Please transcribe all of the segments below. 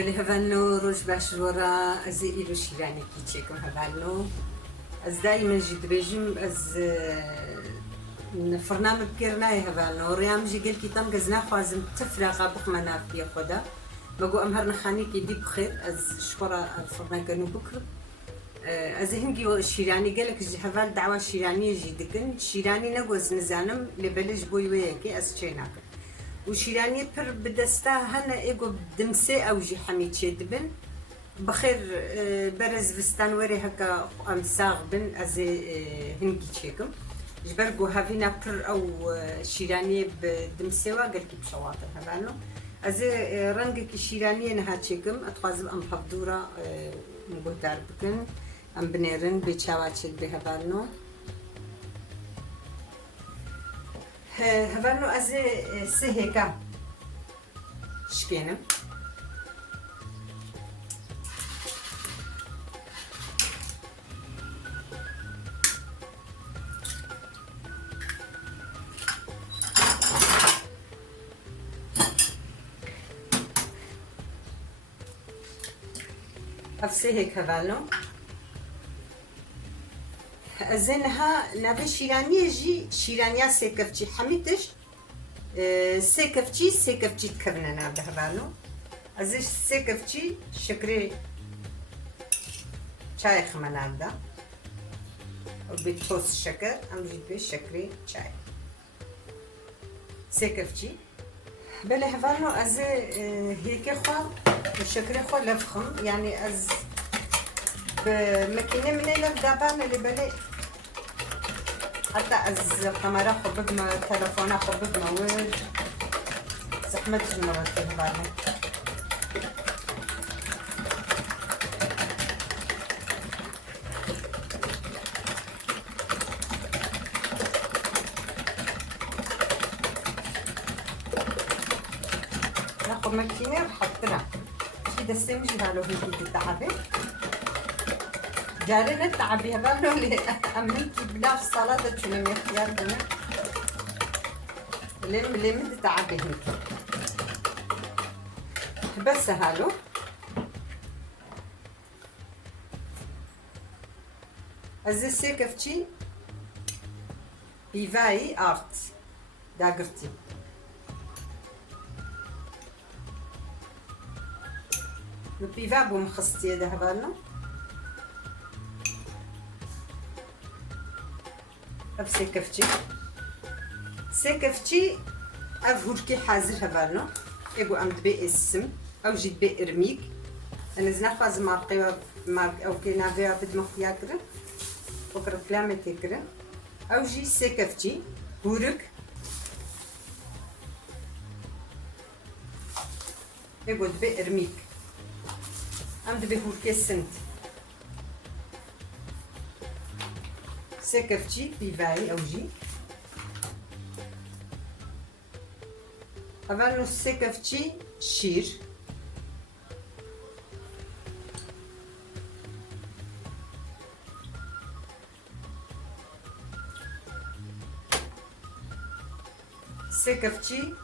بله هفنو روش باش ورا از ایلو شیرانی کی چکم هفنو از دائما جد بيجم از فرنامج كيرناي هفنو ريام جي قال كي تم جزنا خوازم تفرق بخ منافي خدا بقو امهرنا خاني كي دي بخير از شكرا فرنا كانوا بكر از هنجي شيراني قالك جي هفال دعوة شيرانية جي دكن شيراني نجوز نزانم لبلش بوي وياكي از تشيناك وشيراني بر بدستا هنا ايجو بدمسي او جي حميد شدبن بخير برز فستان وري هكا امساغ بن از هنجي تشيكم جبرقو هافينا بر او شيراني بدمسيوا قالكي بشواطر هبانو از رنگك شيراني نها تشيكم اتخازم ام حفدورا مقدار بكن ام بنيرن بيتشاوات شد بهبانو هبانو از سهيكا شكينم افسي هيك هبالو زينها نبي شيرانية جي شيرانيا سيكفتي حميتش سيكفتي تكرننا بهبالو ازيش سيكفتي شكري شاي خمنادا وبتوس الشكر ام جيت بيه شكري شاي سيكفتي بله هفالو از هيك خوا الشكري خوا لفخم يعني از بمكينة من اللي دابان اللي بلي حتى از كاميرا خبقنا تلفونا خبقنا وير زحمة جنوات هفالو ناخد مكينة وحطنا شي دستين جهالو هيك تتعبي جارنا تعبي هبالو اللي أمنتي بلا في الصلاة شنو من خيار بنا لم تعبي هيك بس هالو أزي سيكفتي بيفاي آرت داقرتي البيفا بو مخصتي هذا هبالنا اف سيكفتي افهركي حازر هبالنا ايقو امد بي اسم او جيت بي ارميك انا زناخاز مارقي مارك او كينافيا بدمخ ياكرن وكرا كلامي تكرن او جي سيكفتي هورك ايقو بي ارميك امد بي هوركي سنت سيكفتي بيفاي او جي افانو سيكفتي شير سيكفتي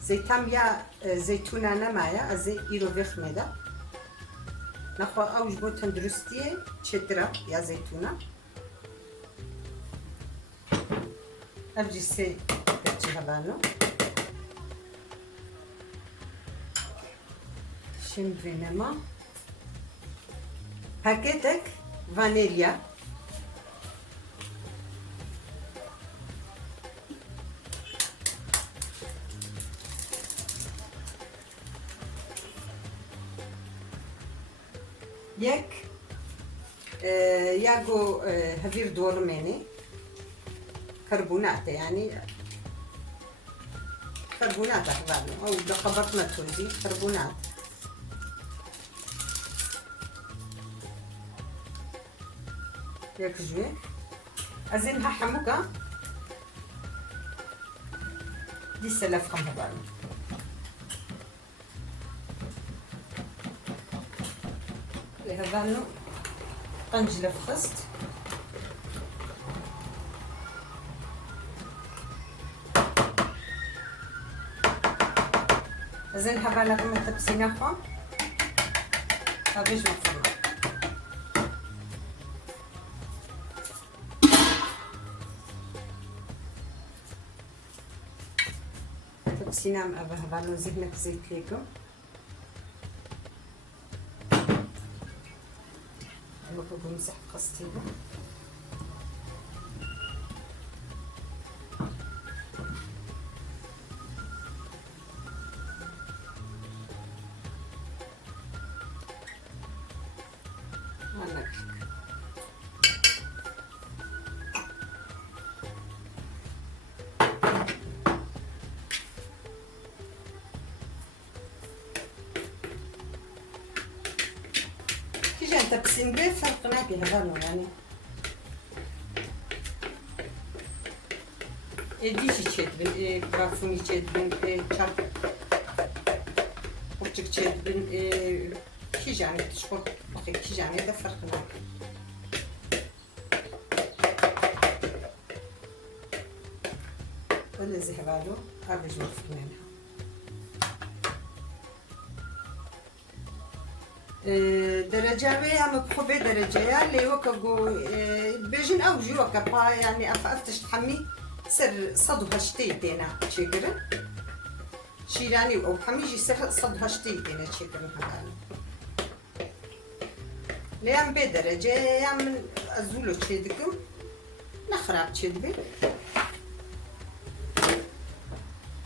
زيتام يا زيتونة نمايا ازي ايرو بيخميدا نخوا اوج بو تندرستي چترا يا زيتونة ابجي سي ترجي هبانو شم فينما باكيتك فانيليا ياك ياكو هفير دور مني كربونات يعني كربونات أخبارنا أو بخبرتنا تونزي كربونات ياك جوي أزينها حموكا دي سلف خم هبارنا لهبانو طنجلة فخست زين هبالك من تبسينا خو هبيج مفرنا تبسينا مأبا هبالو زهنك زيت ليكم ألوكو بمسح قصتيبو تبسين بيه فرقنا كده غنو يعني ديشي تشدبن كرافوني تشدبن تشارك وتشك تشدبن كيجاني تشكر أخي كيجاني ده فرقنا ولا زي هبالو أبي جوف منها درجة بيها مبخوبة درجة اللي هو كجو بيجن أو جوا كبا يعني أفتش تحمي سر صدها شتيتنا شكرا شيراني أو حميجي سر صدها شتيتنا شكرا هذا ليام بدرجة يعمل أزولو تشدكم نخرب تشدبي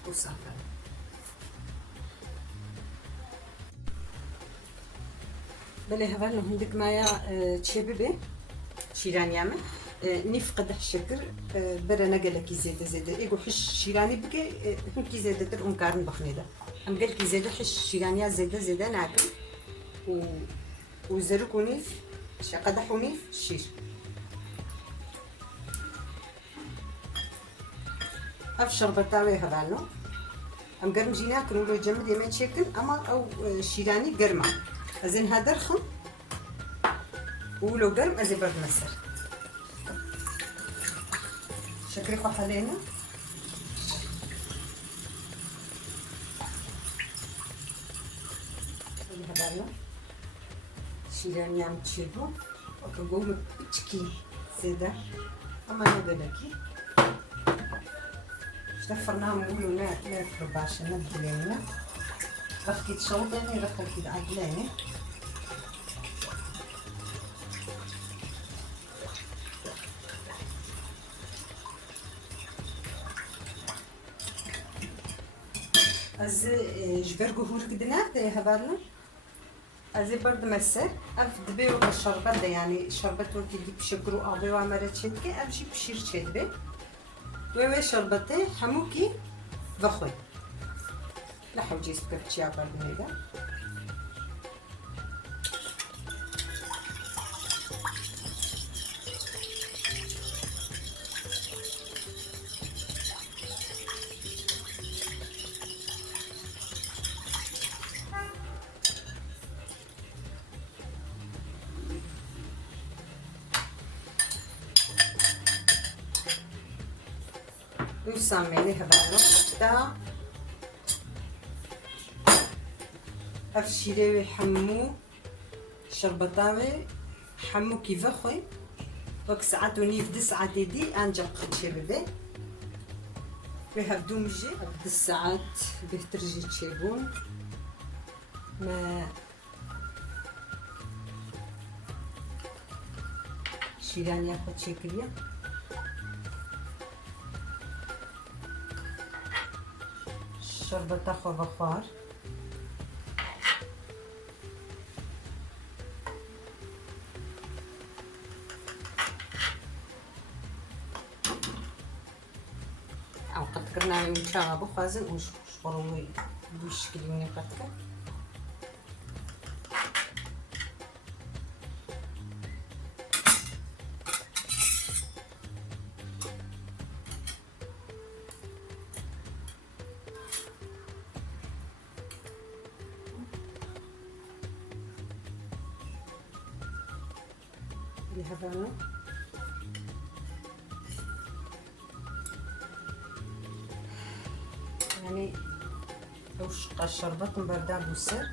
وصافي بله هبالو هندك مايا تشببه شيران يعمل نفقد الشكر برا نقلك زيادة زيادة إيقو حش شيراني بكي هنكي زيادة تر أمكارن بخنيدا أم قالك زيادة حش شيرانيا زيادة زيادة ناكل وزركوني قدحوني شير أف شربتاوي هبالو أم قرم جينا كنولو جمد يما تشيكن أما أو شيراني قرمة أزين هذا رخم ولو قرم أزي برد مسر شكري خو حلينا هذا شيراني عم تشيبو وكنقولو بتشكي زيادة أما نقلكي شتفرناهم نقولو ناكلو باشا نبدلينا رخ كي تشوطيني رخ كي تعدليني از جبرقو هور كدنات هبالنا از برد مسر اف دبيو بالشربت يعني شربت وكي بشكرو اضيو عمرت شدكي امشي بشير شدبي وي شربتي حموكي بخوي لا حوجي سكرتشي عبال بنيدا وساميني هبالو دا افشيري حمو شربطاوي حمو كيف اخوي وك ساعات ونيف دي ساعات دي انجا قد ويهبدو مجي عبد الساعات بيهترجي تشيبون ما شيران ياخد شكليا شربة اخو بخار او قد كرنا يوم شغبو خازن وش شغروي دوش كليوني قدك هذا يعني وش الشربات مبردة بوسر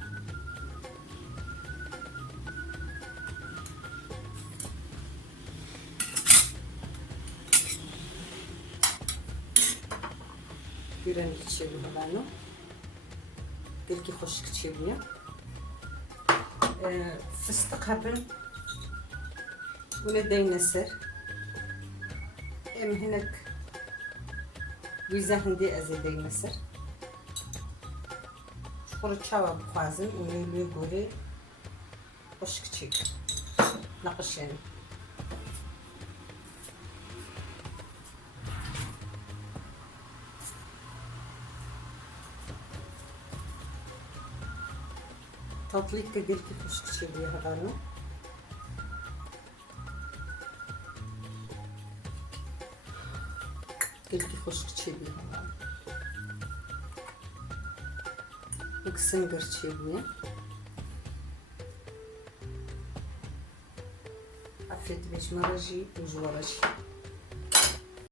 Güren içeri hemen o. Belki hoş geçiriyor. Fıstık habın. Bunu değneser. Em hinek güzel hindi az değneser. Şurada çava bukazın. Ünlü göre hoş geçiriyor. Nakış yani. Tatlıyı da belki hoş geçiriyor havanı. Belki hoş geçiriyor havanı. Mıksın geçiriyor. Afiyet beş marajı, ucu varajı.